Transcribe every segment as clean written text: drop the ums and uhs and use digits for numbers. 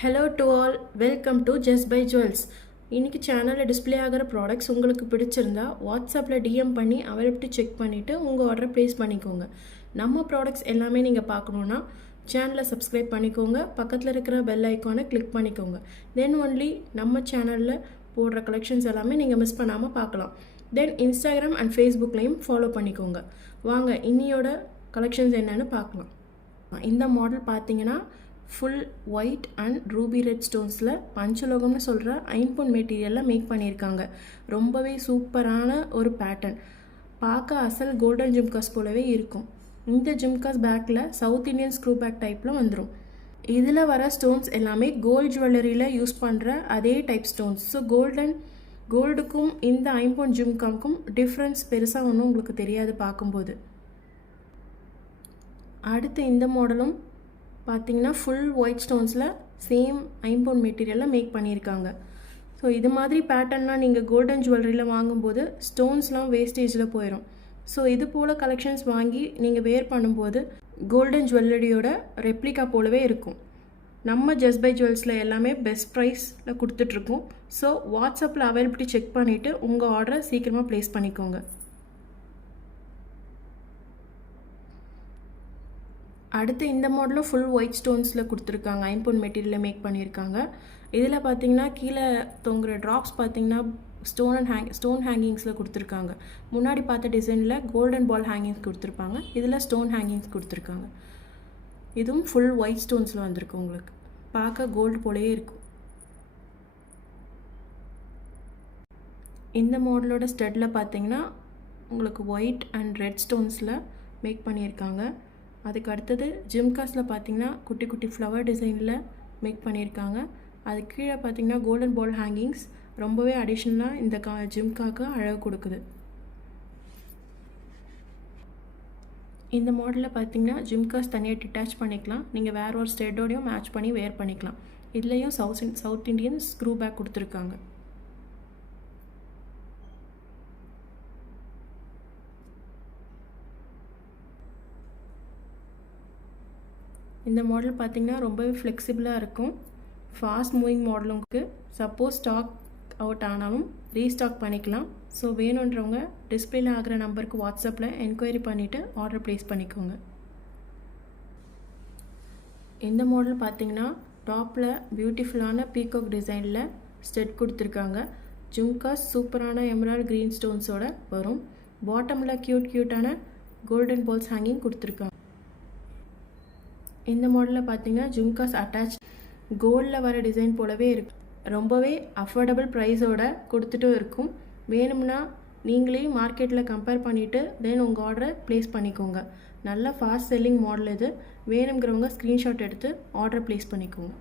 Hello to all, welcome to Just by Jewels. இன்னைக்கு சேனலில் display ஆகிற ப்ராடக்ட்ஸ் உங்களுக்கு பிடிச்சிருந்தா வாட்ஸ்அப்பில் டிஎம் பண்ணி அவைலபிலிட்டி செக் பண்ணிவிட்டு உங்கள் ஆர்டரை ப்ளேஸ் பண்ணிக்கோங்க. நம்ம ப்ராடக்ட்ஸ் எல்லாமே நீங்கள் பார்க்கணுன்னா சேனலை சப்ஸ்கிரைப் பண்ணிக்கோங்க, பக்கத்தில் இருக்கிற பெல் ஐக்கானை கிளிக் பண்ணிக்கோங்க. தென் ஒன்லி நம்ம சேனலில் போடுற கலெக்ஷன்ஸ் எல்லாமே நீங்கள் மிஸ் பண்ணாமல் பார்க்கலாம். தென் இன்ஸ்டாகிராம் அண்ட் ஃபேஸ்புக்லேயும் ஃபாலோ பண்ணிக்கோங்க. வாங்க இன்னியோட கலெக்ஷன்ஸ் என்னென்னு பார்க்கலாம். இந்த மாடல் பார்த்தீங்கன்னா full white and ruby red ஸ்டோன்ஸில் பஞ்சலோகம்னு சொல்கிற ஐம்பொன் மெட்டீரியலில் மேக் பண்ணியிருக்காங்க. ரொம்பவே சூப்பரான ஒரு பேட்டர்ன், பார்க்க அசல் கோல்டன் ஜிம்காஸ் போலவே இருக்கும். இந்த ஜிம்காஸ் பேக்கில் சவுத் இண்டியன் ஸ்க்ரூ பேக் டைப்பில் வந்துடும். இதில் வர ஸ்டோன்ஸ் எல்லாமே கோல்டு ஜுவல்லரியில் யூஸ் பண்ணுற அதே டைப் ஸ்டோன்ஸ். ஸோ கோல்டுக்கும் இந்த ஐம்பொன் ஜிம்காவுக்கும் டிஃப்ரென்ஸ் பெருசாக ஒன்றும் உங்களுக்கு தெரியாது பார்க்கும்போது. அடுத்து இந்த மாடலும் பார்த்தீங்கன்னா ஃபுல் ஒயிட் ஸ்டோன்ஸில் சேம் ஐம்பொன் மெட்டீரியலில் மேக் பண்ணியிருக்காங்க. ஸோ இது மாதிரி பேட்டர்ன்லாம் நீங்கள் கோல்டன் ஜுவல்லரியில் வாங்கும்போது ஸ்டோன்ஸ்லாம் வேஸ்டேஜில் போயிடும். ஸோ இது போல் கலெக்ஷன்ஸ் வாங்கி நீங்கள் வேர் பண்ணும்போது கோல்டன் ஜுவல்லரியோட ரெப்ளிகா போலவே இருக்கும். நம்ம ஜஸ்ட் பை ஜுவல்ஸில் எல்லாமே பெஸ்ட் ப்ரைஸில் கொடுத்துட்ருக்கோம். ஸோ வாட்ஸ்அப்பில் அவைலபிலிட்டி செக் பண்ணிவிட்டு உங்கள் ஆர்டரை சீக்கிரமாக ப்ளேஸ் பண்ணிக்கோங்க. அடுத்து இந்த மாடலும் ஃபுல் ஒயிட் ஸ்டோன்ஸில் கொடுத்துருக்காங்க, ஐம்பொன் மெட்டீரியலில் மேக் பண்ணியிருக்காங்க. இதில் பார்த்தீங்கன்னா கீழே தொங்குற ட்ராப்ஸ் பார்த்தீங்கன்னா ஸ்டோன் ஹேங்கிங்ஸில் கொடுத்துருக்காங்க. முன்னாடி பார்த்த டிசைனில் கோல்டன் பால் ஹேங்கிங்ஸ் கொடுத்துருப்பாங்க, இதில் ஸ்டோன் ஹேங்கிங்ஸ் கொடுத்துருக்காங்க. இதுவும் ஃபுல் ஒயிட் ஸ்டோன்ஸில் வந்திருக்கு, உங்களுக்கு பார்க்க கோல்டு போலவே இருக்கும். இந்த மாடலோட ஸ்டட்டில் பார்த்தீங்கன்னா உங்களுக்கு ஒயிட் அண்ட் ரெட் ஸ்டோன்ஸில் மேக் பண்ணியிருக்காங்க. அதுக்கு அடுத்தது ஜிம்காஸில் பார்த்தீங்கன்னா குட்டி குட்டி ஃப்ளவர் டிசைனில் மேக் பண்ணியிருக்காங்க. அதுக்கு கீழே பார்த்தீங்கன்னா கோல்டன் பால் ஹேங்கிங்ஸ் ரொம்பவே அடிஷ்னலாக இந்த ஜிம்காக்கு அழகு கொடுக்குது. இந்த மாடலில் பார்த்தீங்கன்னா ஜிம்காஸ் தனியாக டிட்டாச் பண்ணிக்கலாம், நீங்கள் வேறு ஒரு ஸ்டெட்டோடையும் மேட்ச் பண்ணி வேர் பண்ணிக்கலாம். இதுலேயும் சவுத் இண்டியன் ஸ்க்ரூ பேக் கொடுத்துருக்காங்க. இந்த மாடல் பார்த்திங்கன்னா ரொம்பவே ஃப்ளெக்சிபிளாக இருக்கும், ஃபாஸ்ட் மூவிங் மாடலுக்கு. சப்போஸ் ஸ்டாக் அவுட் ஆனாலும் ரீஸ்டாக் பண்ணிக்கலாம். ஸோ வேணுன்றவங்க டிஸ்பிளேல ஆகிற நம்பருக்கு வாட்ஸ்அப்பில் என்கொயரி பண்ணிவிட்டு ஆர்டர் ப்ளேஸ் பண்ணிக்கோங்க. இந்த மாடல் பார்த்திங்கன்னா டாப்பில் பியூட்டிஃபுல்லான பீகாக் டிசைனில் ஸ்டெட் கொடுத்துருக்காங்க. ஜும்காஸ் சூப்பரான எமரால்ட் க்ரீன் ஸ்டோன்ஸோடு வரும். பாட்டமில் க்யூட்டான கோல்டன் பால்ஸ் ஹேங்கிங் கொடுத்துருக்காங்க. இந்த மாடலில் பார்த்தீங்கன்னா ஜும்காஸ் அட்டாச் கோல்டில் வர டிசைன் போலவே இருக்கும். ரொம்பவே அஃபோர்டபுள் ப்ரைஸோட கொடுத்துட்டும் இருக்கும். வேணும்னா நீங்களே மார்க்கெட்டில் கம்பேர் பண்ணிவிட்டு தென் உங்கள் ஆர்டரை ப்ளேஸ் பண்ணிக்கோங்க. நல்ல ஃபாஸ்ட் செல்லிங் மாடல் இது. வேணுங்கிறவங்க ஸ்க்ரீன்ஷாட் எடுத்து ஆர்டரை ப்ளேஸ் பண்ணிக்கோங்க.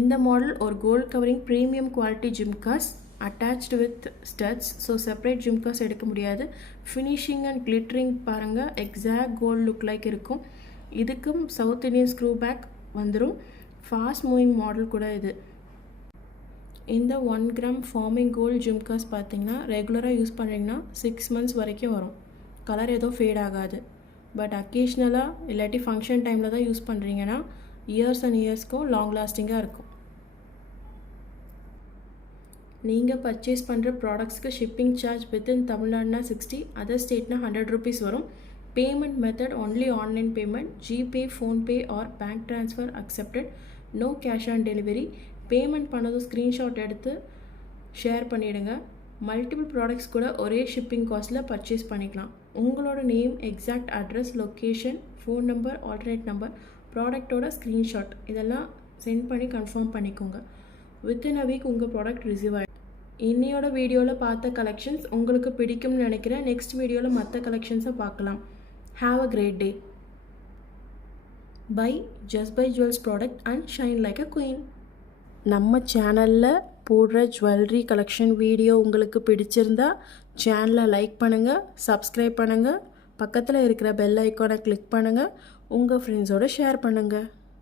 இந்த மாடல் ஒரு gold covering premium quality jhumkas attached with studs. So separate jhumkas எடுக்க முடியாது. ஃபினிஷிங் அண்ட் கிளிட்டரிங் பாருங்கள், எக்ஸாக்ட் கோல்டு லுக் லைக் இருக்கும். இதுக்கும் சவுத் இண்டியன் ஸ்க்ரூ பேக் வந்துடும். ஃபாஸ்ட் மூவிங் மாடல் கூட இது. இந்த 1 கிராம் ஃபார்மிங் கோல்டு ஜிம்காஸ் பார்த்தீங்கன்னா ரெகுலராக யூஸ் பண்ணுறீங்கன்னா 6 months வரைக்கும் வரும். கலர் எதுவும் ஃபேட் ஆகாது. பட் அக்கேஷ்னலாக இல்லாட்டி ஃபங்க்ஷன் டைமில் தான் யூஸ் பண்ணுறீங்கன்னா இயர்ஸ் அண்ட் இயர்ஸ்க்கும் லாங் லாஸ்டிங்காக இருக்கும். நீங்கள் பர்ச்சேஸ் பண்ணுற ப்ராடக்ட்ஸ்க்கு ஷிப்பிங் சார்ஜ் வித்தின் தமிழ்நாடுனா 60, அதர் ஸ்டேட்னா 100 rupees வரும். Payment method only online payment, GPay, PhonePe or bank transfer accepted. No cash on delivery. Payment பண்ணதும் ஸ்க்ரீன்ஷாட் எடுத்து ஷேர் பண்ணிவிடுங்க. மல்டிபிள் ப்ராடக்ட்ஸ் கூட ஒரே ஷிப்பிங் காஸ்ட்டில் பர்ச்சேஸ் பண்ணிக்கலாம். உங்களோட name, exact address, location, phone number, alternate number, ப்ராடக்டோட ஸ்க்ரீன்ஷாட் இதெல்லாம் சென்ட் பண்ணி கன்ஃபார்ம் பண்ணிக்கோங்க. வித்தின் அ வீக் உங்கள் ப்ராடக்ட் ரிசீவ் ஆகிடும். இன்னையோட வீடியோவில் பார்த்த கலெக்ஷன்ஸ் உங்களுக்கு பிடிக்கும்னு நினைக்கிறேன். நெக்ஸ்ட் வீடியோவில் மற்ற கலெக்ஷன்ஸை பார்க்கலாம். Have a great day. Buy just buy jewels product and shine like a queen. நம்ம சேனலில் போடுற ஜுவல்லரி கலெக்ஷன் வீடியோ உங்களுக்கு பிடிச்சிருந்தா சேனலை லைக் பண்ணுங்கள், சப்ஸ்கிரைப் பண்ணுங்கள், பக்கத்தில் இருக்கிற பெல் ஐக்கானை கிளிக் பண்ணுங்கள், உங்கள் ஃப்ரெண்ட்ஸோடு ஷேர் பண்ணுங்கள்.